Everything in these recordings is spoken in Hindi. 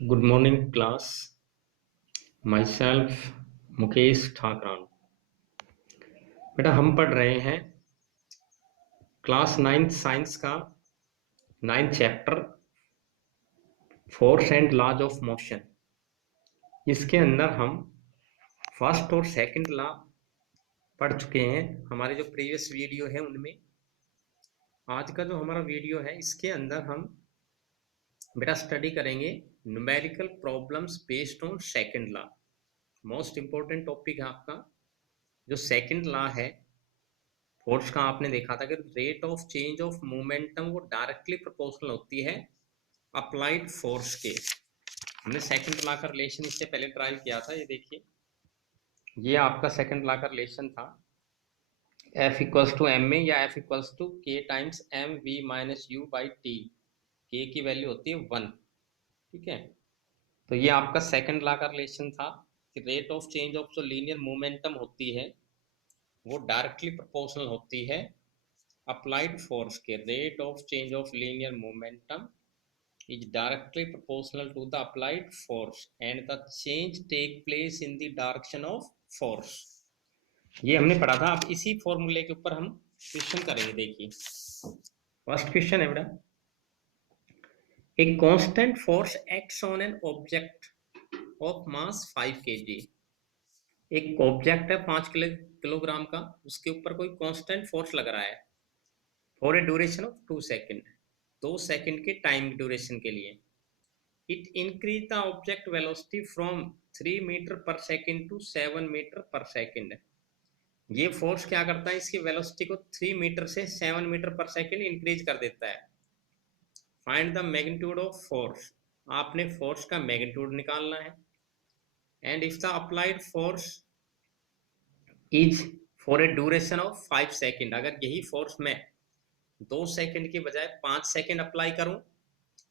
Good morning, class. Myself, Mukesh Thakran. बेटा हम पढ़ रहे हैं क्लास 9 साइंस का 9 chapter force and laws of motion. इसके अंदर हम फर्स्ट और सेकंड लॉ पढ़ चुके हैं। हमारे जो प्रीवियस वीडियो है उनमें आज का जो हमारा वीडियो है इसके अंदर हम बेटा स्टडी करेंगे numerical problems based on second law. Most important topic है आपका जो सेकंड लॉ है फोर्स का। आपने देखा था कि rate of change of momentum वो डायरेक्टली प्रोपोर्शनल होती है अप्लाइड फोर्स के। हमने सेकंड लॉ का रिलेशन इससे पहले ट्राई किया था। ये देखिए, ये आपका सेकंड लॉ का रिलेशन था F इक्वल्स टू एम में या F equals to k times m v minus u by t. K की वैल्यू होती है 1। ठीक है, तो ये आपका सेकंड लॉ का रिलेशन था कि रेट ऑफ चेंज ऑफ जो लीनियर मोमेंटम होती है वो डायरेक्टली प्रोपोर्शनल होती है applied force के। rate of change of linear momentum is directly proportional to the applied force and the change take place in the direction of force। ये हमने पढ़ा था। अब इसी फॉर्मूले के ऊपर हम क्वेश्चन करेंगे। देखिए फर्स्ट क्वेश्चन है बेटा, a constant force acts on an object of mass 5 kg। एक ऑब्जेक्ट है 5 किलोग्राम का, उसके ऊपर कोई कांस्टेंट फोर्स लग रहा है for a duration of 2 second, 2 second के टाइम ड्यूरेशन के लिए। It increase the object velocity from 3 meter per second to 7 meter per second. ये फोर्स क्या करता है, इसकी वेलोसिटी को 3 मीटर से 7 मीटर पर सेकेंड इंक्रीज कर देता है। Find the magnitude of force. आपने फोर्स का मैग्नीट्यूड निकालना है। And if the applied force is for a duration of 5 second, अगर यही फोर्स मैं 2 सेकेंड की बजाय 5 सेकेंड अप्लाई करूं,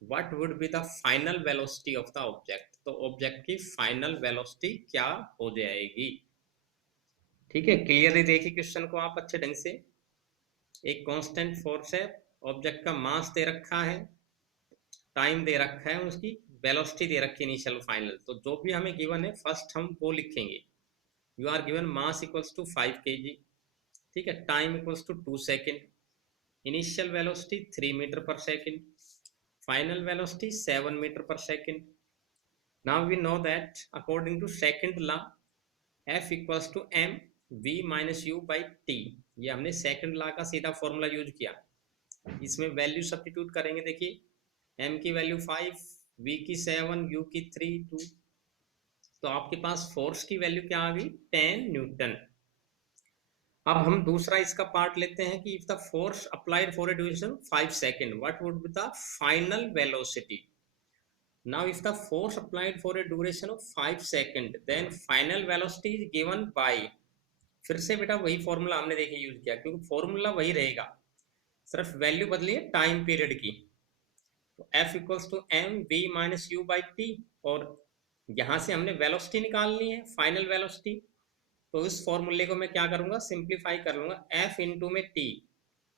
what would be the final velocity of the object. तो ऑब्जेक्ट की फाइनल वेलोसिटी क्या हो जाएगी। ठीक है, क्लियरली देखिए क्वेश्चन को आप अच्छे ढंग से। एक कांस्टेंट फोर्स है, ऑब्जेक्ट का मास दे रखा है, टाइम दे रखा है, उसकी वेलोसिटी दे रखी है इनिशियल फाइनल। तो जो भी हमें गिवन है फर्स्ट हम वो लिखेंगे। You are given mass equals to 5 kg। ठीक है, time equals to 2 second, initial velocity 3 meter per second, final velocity 7 meter per second। Now we know that according to second law F equals to m v minus u by t। ये हमने सेकंड लॉ का सीधा फॉर्मूला यूज किया। इसमें वैल्यू सब्स्टिट्यूट करेंगे। देखिए m की वैल्यू 5, v की 7, u की 3, 2। तो आपके पास फोर्स की वैल्यू क्या आ गई, 10 न्यूटन। अब हम दूसरा इसका पार्ट लेते हैं कि if the force applied for a duration 5 second what would be the final velocity. Now if the force applied for a duration of 5 seconds then final velocity is given by। फिर से बेटा वही फॉर्मूला हमने देखे यूज किया, क्योंकि फॉर्मूला वही रहेगा, सिर्फ वैल्यू बदली है टाइम पीरियड की। तो F equals to m v minus u by t, और यहां से हमने वेलोसिटी निकालनी है, फाइनल वेलोसिटी। तो इस फॉर्मूले को मैं क्या करूंगा, सिंप्लीफाई कर लूंगा। F इंटू में टी,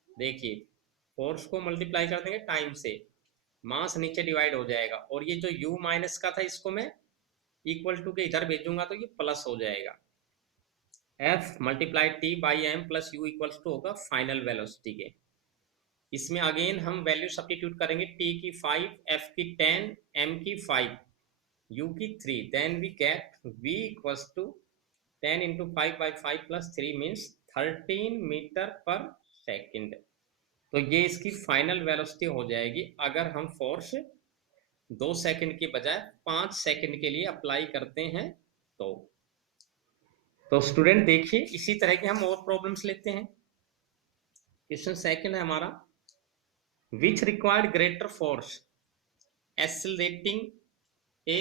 देखिए फोर्स को मल्टीप्लाई कर देंगे टाइम से, मास नीचे डिवाइड हो जाएगा, और ये जो u माइनस का था इसको मैं इक्वल टू के इधर भेजूंगा तो ये प्लस हो जाएगा। F multiply t by m plus u equals to होगा फाइनल वेलोसिटी के। इसमें अगेन हम वैल्यू सब्स्टिट्यूट करेंगे, t की 5, F की 10, m की 5, u की 3। Then we get v equals to 10 into 5 by 5 plus 3 means 13 meter per second. तो ये इसकी फाइनल वेलोसिटी हो जाएगी अगर हम फोर्स 2 सेकंड के बजाय 5 सेकंड के लिए अप्लाई करते हैं। तो स्टूडेंट देखिए इसी तरह के हम और प्रॉब्लम्स लेते हैं। क्वेश्चन सेकंड है हमारा, which required greater force accelerating a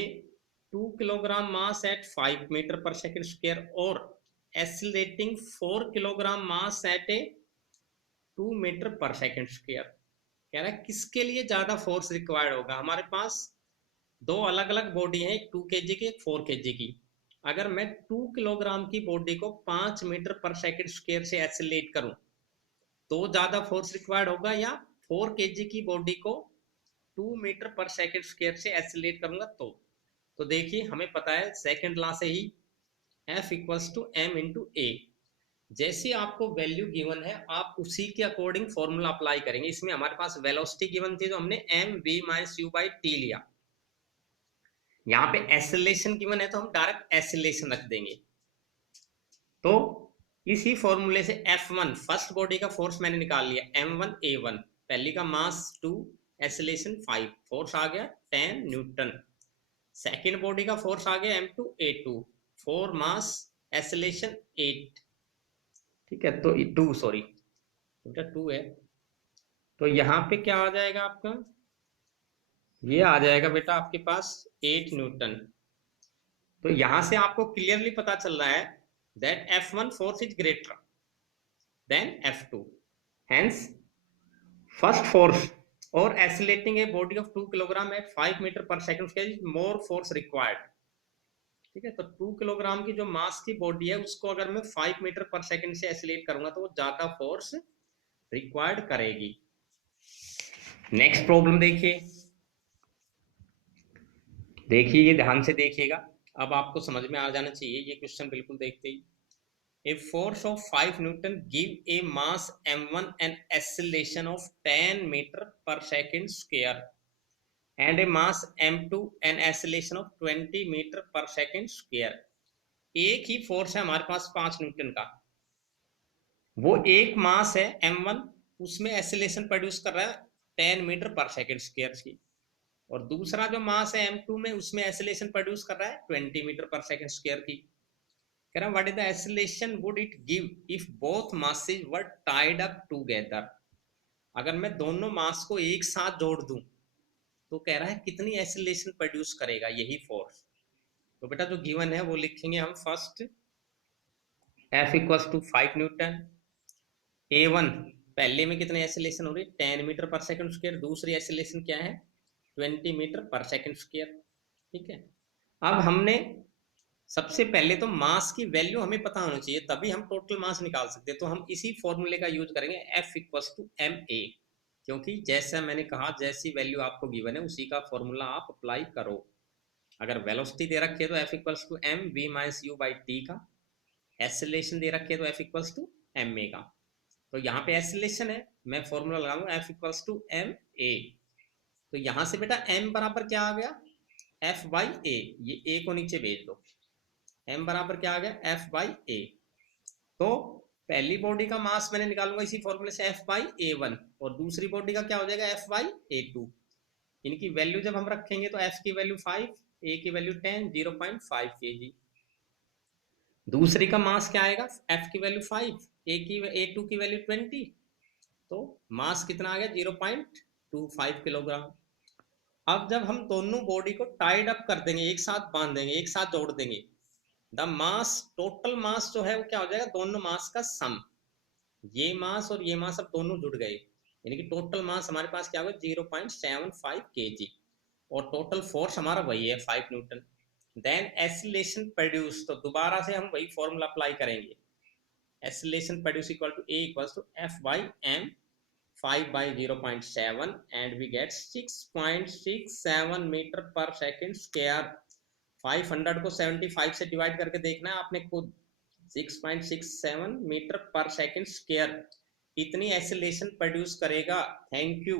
2 kilogram mass at 5 meter per second square और accelerating 4 kilogram mass at a 2 meter per second square. कह रहा है किसके लिए ज्यादा फोर्स रिक्वायर्ड होगा। हमारे पास दो अलग अलग बॉडी है, एक 2 kg की, एक 4 kg की। अगर मैं 2 किलोग्राम की बॉडी को 5 मीटर पर सेकेंड स्क्वायर से एक्सेलरेट करूं तो ज्यादा फोर्स रिक्वायर्ड होगा, या 4 kg की बॉडी को 2 मीटर पर सेकंड स्क्वायर से एक्सीलरेट करूंगा तो देखिए हमें पता है सेकंड लॉ से ही F equals to m into a. जैसे आपको वैल्यू गिवन है आप उसी के अकॉर्डिंग फॉर्मूला अप्लाई करेंगे। इसमें हमारे पास वेलोसिटी गिवन थी तो हमने m v minus u by t लिया। यहाँ पे एक्सेलरेशन गिवन है तो हम डायरेक्ट एक्सेलरेशन रख देंगे। तो इसी फॉर्मूले से F1 फर्स्ट बॉडी का फोर्स मैंने निकाल लिया M1 A1, पहली का मास 2, एक्सेलरेशन 5, फोर्स आ गया 10 न्यूटन। सेकेंड बॉडी का फोर्स आ गया M2 A2, 4 मास एक्सेलरेशन 8। ठीक है, तो 2 सॉरी बेटा 2 है, तो यहाँ पे क्या आ जाएगा आपका, ये आ जाएगा बेटा आपके पास 8 न्यूटन। तो यहां से आपको क्लियरली पता चल रहा है that F1 force is greater than F2, hence first force or accelerating a body of 2 kilogram at 5 meter per second square is more force required। ठीक है, तो 2 किलोग्राम की जो मास की बॉडी है उसको अगर मैं 5 मीटर पर सेकंड से एक्सीलरेट करूंगा तो वो ज्यादा फोर्स रिक्वायर्ड करेगी। नेक्स्ट प्रॉब्लम देखिए, ये ध्यान से देखिएगा, अब आपको समझ में आ जाना चाहिए ये क्वेश्चन बिल्कुल देखते ही। A force of 5 Newton give a mass m1 and acceleration of 10 meter per second square and a mass m2 and acceleration of 20 meter per second square। एक ही फोर्स है हमारे पास 5 न्यूटन का, वो एक मास है m1, उसमें एक्सेलरेशन प्रोड्यूस कर रहा है 10 मीटर पर सेकेंड स्क्वायर की, और दूसरा जो मास है m2 में उसमें एक्सेलरेशन प्रोड्यूस कर रहा है 20 मीटर पर सेकेंड स्क्वायर की। कह रहा what is the acceleration would it give if both masses were tied up together. अगर मैं दोनों मास को एक साथ जोड़ दूं तो कह रहा है कितनी एक्सेलरेशन प्रोड्यूस करेगा यही फोर्स। तो बेटा जो गिवन है वो लिखेंगे हम first F equals to 5 newton, A1 पहले में कितनी एक्सेलरेशन हो रही है 10 मीटर पर सेकंड स्क्वायर, दूसरी एक्सेलरेशन क्या है 20 मीटर पर सेकंड स्क्वायर। ठीक है, अब हमने सबसे पहले तो मास की वैल्यू हमें पता होना चाहिए तभी हम टोटल मास निकाल सकते हैं, तो हम इसी फॉर्मूले का यूज करेंगे F equals to m a, क्योंकि जैसा मैंने कहा जैसी वैल्यू आपको गिवन है उसी का फॉर्मूला आप अप्लाई करो। अगर वेलोसिटी दे रखी है तो F equals to m v minus u by t का, एक्सेलरेशन दे रखी है तो F equals to m a का। तो यहाँ पे एक्सेलरेशन है, मैं फॉर्मूला लगाऊंगा F equals to m a. तो यहां से बेटा m बराबर क्या आ गया F बाई ए, ये a को नीचे भेज दो, m बराबर क्या आ गया F बाई ए। तो पहली बॉडी का मास मैंने निकालूंगा इसी फॉर्मूले से F बाई A1, और दूसरी बॉडी का क्या हो जाएगा F बाई A2। इनकी वैल्यू जब हम रखेंगे तो F की वैल्यू 5, A की वैल्यू 10, 0.5 kg। दूसरी का मास क्या आएगा F की वैल्यू 5, A2 की वैल्यू 20, तो मास कितना आ गया 0.25 किलोग्राम। अब जब हम दोनों बॉडी को टाइड अप कर देंगे, एक साथ बांध देंगे, एक साथ जोड़ देंगे, द मास टोटल मास जो है वो क्या हो जाएगा दोनों मास का सम। ये मास और ये मास अब दोनों जुड़ गए, यानी कि टोटल मास हमारे पास क्या होगा 0.75 kg, और टोटल फोर्स हमारा वही है 5 न्यूटन। देन एक्सीलरेशन प्रोड्यूस, तो दोबारा से हम वही फॉर्मूला अप्लाई करेंगे, acceleration produce equal to A equals to F by M, 5 by 0.7 and we get 6.67 meter per second square. 500 को 75 से डिवाइड करके देखना है आपने खुद, 6.67 मीटर पर सेकेंड स्क्वायर इतनी एक्सेलरेशन प्रोड्यूस करेगा। Thank you.